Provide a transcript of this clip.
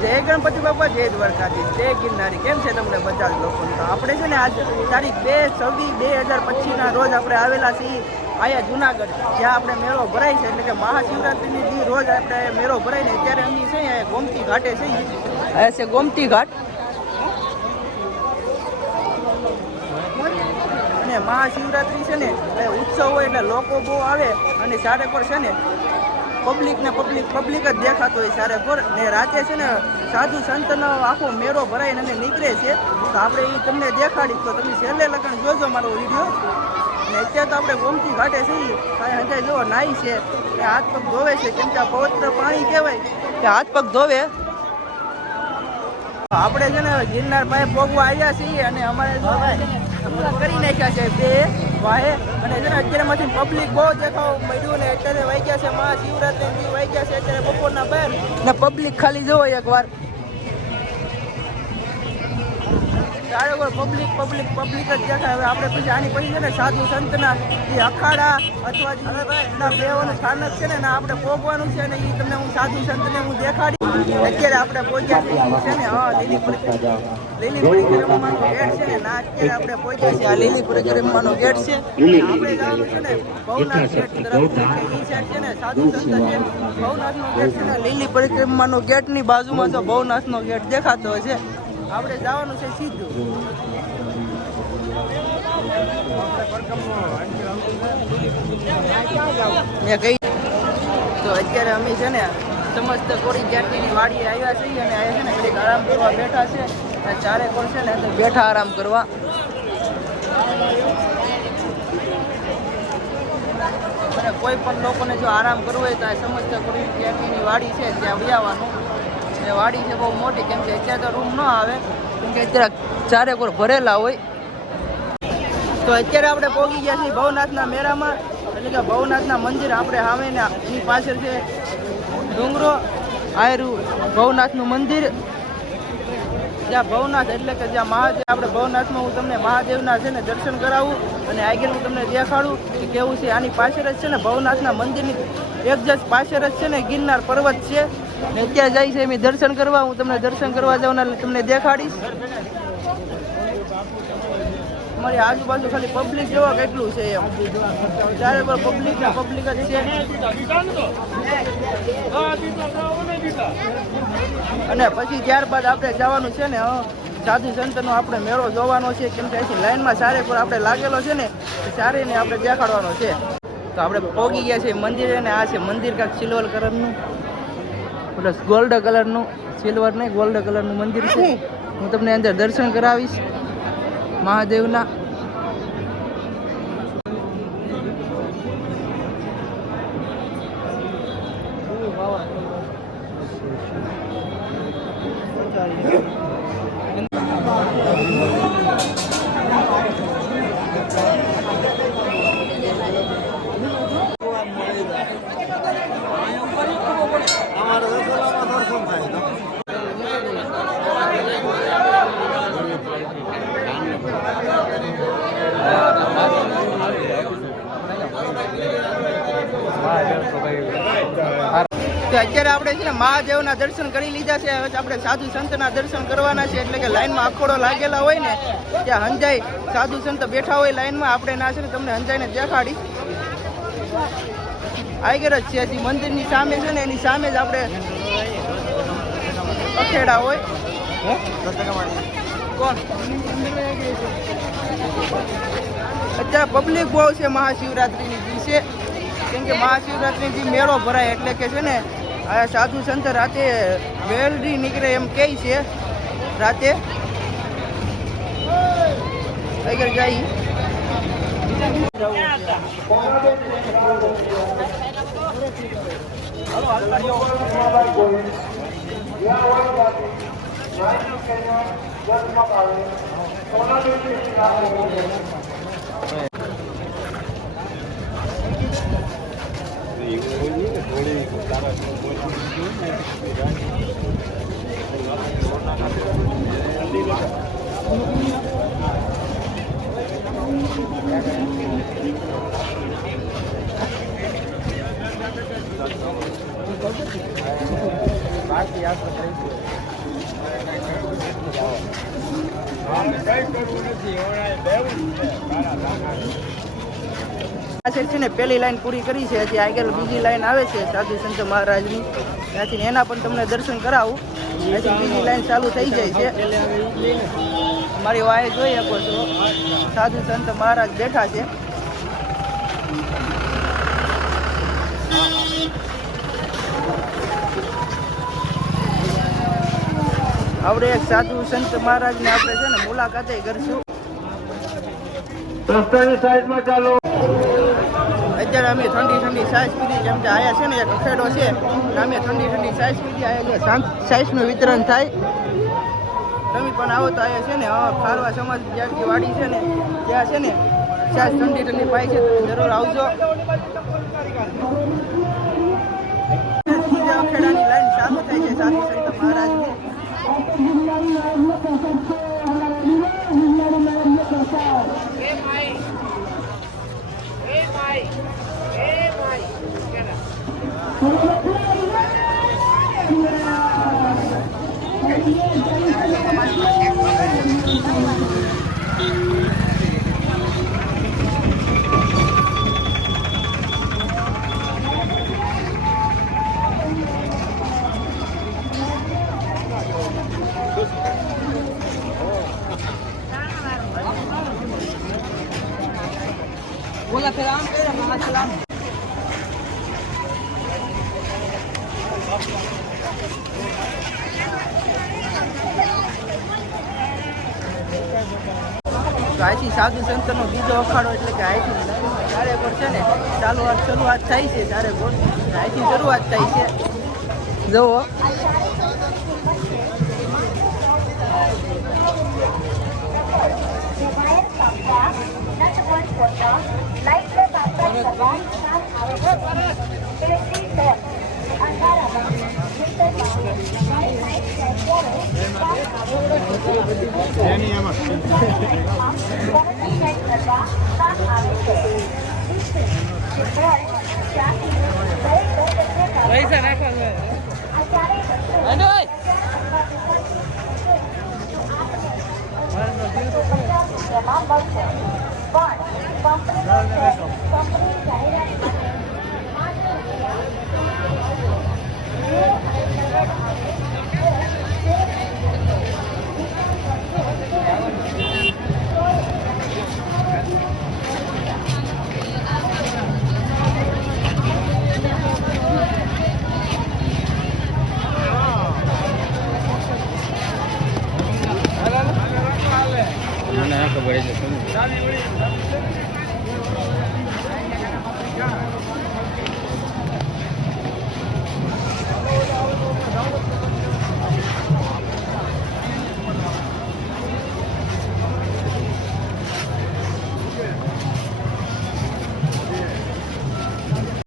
જય ગણપતિ બાપા, જય દ્વારકાધીશ, જય ગિરનારી. કેમ છે તમને બધા જ લોકો? તો આપણે છે ને આજ તારીખ 2/26/2025 રોજ આપણે આવેલા છીએ અહીંયા જુનાગઢ, જ્યાં આપણે મેળો ભરાય છે, એટલે કે મહાશિવરાત્રિની જે રોજ આપણે મેળો ભરાય ને અત્યારે અમે છે અહીંયા ગોમતી ઘાટે છે. અહીંયા છે ગોમતી ઘાટ અને મહાશિવરાત્રિ છે ને ઉત્સવ હોય એટલે લોકો બહુ આવે અને સારે પર છે ને પબ્લિક જ દેખાતો હોય સારે પર. ને રાતે છે ને સાધુ સંતનો આખો મેળો ભરાઈને અને નીકળે છે. તો આપણે એ તમને દેખાડી, તો તમે છેલ્લે લગન જોજો મારો વિડીયો. ને અત્યારે તો આપણે ગોમતી ઘાટે છીએ, કાંઈ હંધાઈ જોવો નાઈ છે, એ હાથ પગ ધોવે છે, કેમ કે આ પવિત્ર પાણી કહેવાય કે હાથ પગ ધોવે. આપણે છે ને ગિરનાર પાસે પોગવા આવ્યા છીએ અને અમારે કરી નાખ્યા છે બે વાહે. અને છે ને અત્યારેમાંથી પબ્લિક બહુ દેખાવ મળ્યું ને અત્યારે વાગ્યા છે મહાશિવરાત્રી વાગ્યા છે અત્યારે બપોરના 12 ને પબ્લિક ખાલી જોવો એકવાર પબ્લિક જ દેખાય. હવે આપણે પછી આની પછી છે ને સાધુ સંતના જે અખાડા અથવા બેવાનું સ્થાનક છે ને આપણે પોગવાનું છે ને એ તમને હું સાધુ સંતને હું દેખાડી. અત્યારે આપણે પહોંચ્યા છે ને લીલી પરિક્રમાનો ગેટ છે ને અત્યારે આપણે પહોંચ્યા છીએ. આ લીલી પરિક્રમાનો ગેટ છે. આપણે જવાનું છે ને ભવનાથ ગેટ તરફ. એ સાઈડ છે ને સાધુ સંત છે. ભવનાથનો ગેટ છે ને લીલી પરિક્રમાનો ગેટની બાજુમાં જો ભવનાથનો ગેટ દેખાતો હોય છે. આપણે જવાનું છે સીધું. મેં કહી તો અત્યારે અમે છે ને સમસ્ત કોરી જાતિની વાડીએ આવ્યા છીએ અને અહીંયા છે ને ઘડીક આરામ કરવા બેઠા છે. અને ચારે કોર છે ને બેઠા આરામ કરવા. અને કોઈ પણ લોકોને જો આરામ કરવો હોય તો આ સમસ્ત કોરી જાતિની વાડી છે ત્યાં આવવાનું. એ વાડી છે બહુ મોટી, કેમ કે અત્યારે તો રૂમ ન આવે, કેમ કે અત્યારે ચારે કોર ભરેલા હોય. તો અત્યારે આપણે પહોંચી ગયા છીએ ભવનાથના મેળામાં, એટલે કે ભવનાથના મંદિર આપણે સામે ને એની પાછળ છે ડુંગરો આયરું ભવનાથનું મંદિર. જ્યાં ભવનાથ એટલે કે જ્યાં મહાદેવ, આપણે ભવનાથમાં હું તમને મહાદેવના છે ને દર્શન કરાવું અને આગળ હું તમને દેખાડું કે કેવું છે. આની પાછળ જ છે ને ભવનાથના મંદિરની એક્ઝેક્ટ પાછળ જ છે ને ગિરનાર પર્વત છે. ને ત્યાં જાય છે એમ દર્શન કરવા. હું તમને દર્શન કરવા જાઉં ને તમને દેખાડીશ. અમારી આજુબાજુ ખાલી પબ્લિક જોવા કેટલું છે એમ ચારે પર પબ્લિક જ છે. અને પછી ત્યારબાદ આપણે જવાનું છે ને સાધુ સંતનો આપણે મેળો જોવાનો છે, કેમ કે અહીંથી લાઈનમાં ચારે પર આપણે લાગેલો છે ને ચારેને આપણે દેખાડવાનો છે. તો આપણે પહોંચી ગયા છે મંદિરે ને આ છે મંદિર કાંઈક સિલ્વર કલરનું, પ્લસ ગોલ્ડ કલરનું, સિલ્વર નહીં ગોલ્ડ કલરનું મંદિર છે. હું તમને અંદર દર્શન કરાવીશ મહાદેવના. તો અત્યારે આપણે છે ને મહાદેવના દર્શન કરી લીધા છે. હવે આપણે સાધુ સંતના દર્શન કરવાના છે, એટલે કે લાઈનમાં અખોડો લાગેલા હોય ને ત્યાં હંજાઈ સાધુ સંત બેઠા હોય લાઈનમાં. આપણે ના છે ને તમને હંજાઈને દેખાડી આગળ જ છે. હજી મંદિરની સામે છે ને એની સામે જ આપણે અખેડા હોય. કોણ અત્યારે પબ્લિક બહુ છે મહાશિવરાત્રિની દિવસે, કેમ કે મહાશિવરાત્રિની મેળો ભરાય એટલે કે છે ને આ સાધુ સંત રાતે વેલરી નીકળે એમ કહે છે. રાતે આગળ જાય બાકી આ સાઈડ છે ને પહેલી લાઈન પૂરી કરી છે, હજી આગળ બીજી લાઈન આવે છે સાધુ સંત મહારાજની, ત્યાંથી એના પણ તમને દર્શન કરાવું. હજી બીજી લાઈન ચાલુ થઈ જાય છે. મારી વાય જોઈ શકો છો, સાધુ સંત મહારાજ બેઠા છે. આપણે એક સાધુ સંત મહારાજને આપણે છે ને મુલાકાતે કરશું. રસ્તાની સાઈડમાં ચાલો. અત્યારે અમે ઠંડી ઠંડી સાઈઝ પીધી, જેમ કે આયા છે ને એક અખેડો છે, અમે ઠંડી ઠંડી સાઈઝ પીધી. આયા છે સાઈઝનું વિતરણ થાય. તમે પણ આવો તો આયા છે ને ખારવા સમાજ જ્યાંથી વાડી છે ને ત્યાં છે ને સાઈઝ ઠંડી ઠંડી પાય છે, તમે જરૂર આવજો. અખેડાની લાઈન ચાલુ થાય છે સાધુ સંત મહારાજની. बोला फिर आम पे सलाम. અહીંથી સાધુ સંતનો બીજો અખાડો એટલે કે અહીંથી ચારે ગોળ છે ને શરૂઆત થાય છે. ચારે ગોળ અહીંથી શરૂઆત થાય છે. જુઓ પૈસા નાખવા